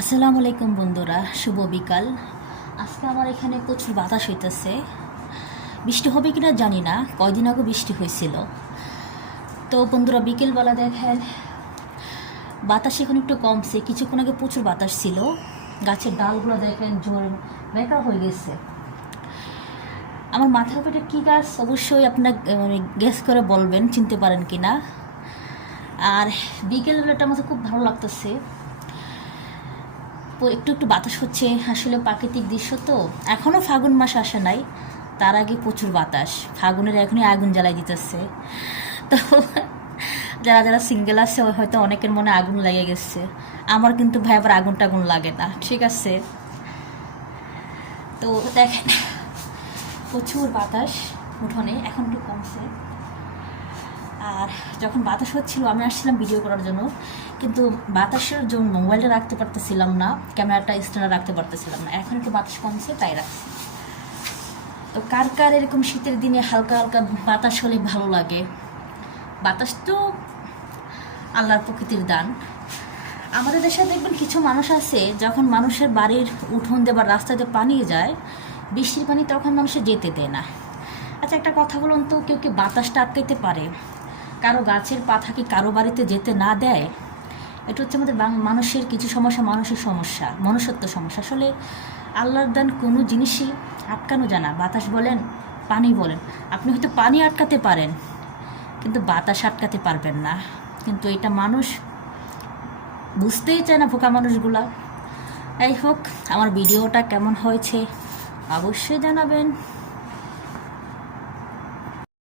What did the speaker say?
আসসালামু আলাইকুম বন্ধুরা, শুভ বিকাল। আজকে আমার এখানে প্রচুর বাতাস হইতেছে। বৃষ্টি হবে কিনা জানি না, কয়দিন আগে বৃষ্টি হয়েছিল। তো বন্ধুরা, বিকেলবেলা দেখেন বাতাস এখন একটু কমছে। কিছুক্ষণ আগে প্রচুর বাতাস ছিল। গাছের ডালগুলো দেখেন জোর বেঁকা হয়ে গেছে। আমার মাথার উপরে কী গাছ অবশ্যই আপনার গেস করে বলবেন, চিনতে পারেন কি না। আর বিকেলবেলাটা আমার খুব ভালো লাগতেছে। একটু একটু বাতাস হচ্ছে, আসলে প্রাকৃতিক দৃশ্য তো। এখনও ফাগুন মাস আসে নাই, তার আগে প্রচুর বাতাস। ফাগুনের এখনই আগুন জ্বালাই দিতেছে। তো যারা যারা সিঙ্গেল আছে হয়তো অনেকের মনে আগুন লেগে গেছে। আমার কিন্তু ভাই আবার আগুন টাগুন লাগে না, ঠিক আছে। তো দেখেন প্রচুর বাতাস উঠোনে, এখন একটু কমছে। আর যখন বাতাস হচ্ছিল আমি আসছিলাম ভিডিও করার জন্য, কিন্তু বাতাসের জন্য মোবাইলটা রাখতে পারতেছিলাম না, ক্যামেরাটা স্ট্যান্ডে রাখতে পারতেছিলাম না। এখন একটু বাতাস কমছে তাই রাখছি। তো কার কার এরকম শীতের দিনে হালকা হালকা বাতাস হলে ভালো লাগে? বাতাস তো আল্লাহর প্রকৃতির দান। আমাদের দেশে দেখবেন কিছু মানুষ আছে, যখন মানুষের বাড়ির উঠোন দিয়ে বা রাস্তাতে পানি যায়, বৃষ্টির পানি, তখন মানুষের যেতে দেয় না। আচ্ছা, একটা কথা বলুন তো, কেউ কি বাতাসটা আটকাইতে পারে? কারো গাছের পাতা কি কারো বাড়িতে যেতে না দেয়? এটা হচ্ছে আমাদের মানুষের কিছু সমস্যা, মানসিক সমস্যা, মনুষ্যত্ব সমস্যা। আসলে আল্লাহর দান কোনো জিনিসই আটকানো যায় না। বাতাস বলেন, পানি বলেন, আপনি হয়তো পানি আটকাতে পারেন কিন্তু বাতাস আটকাতে পারবেন না। কিন্তু এটা মানুষ বুঝতেই চায় না, বোকা মানুষগুলা। যাই হোক, আমার ভিডিওটা কেমন হয়েছে অবশ্যই জানাবেন।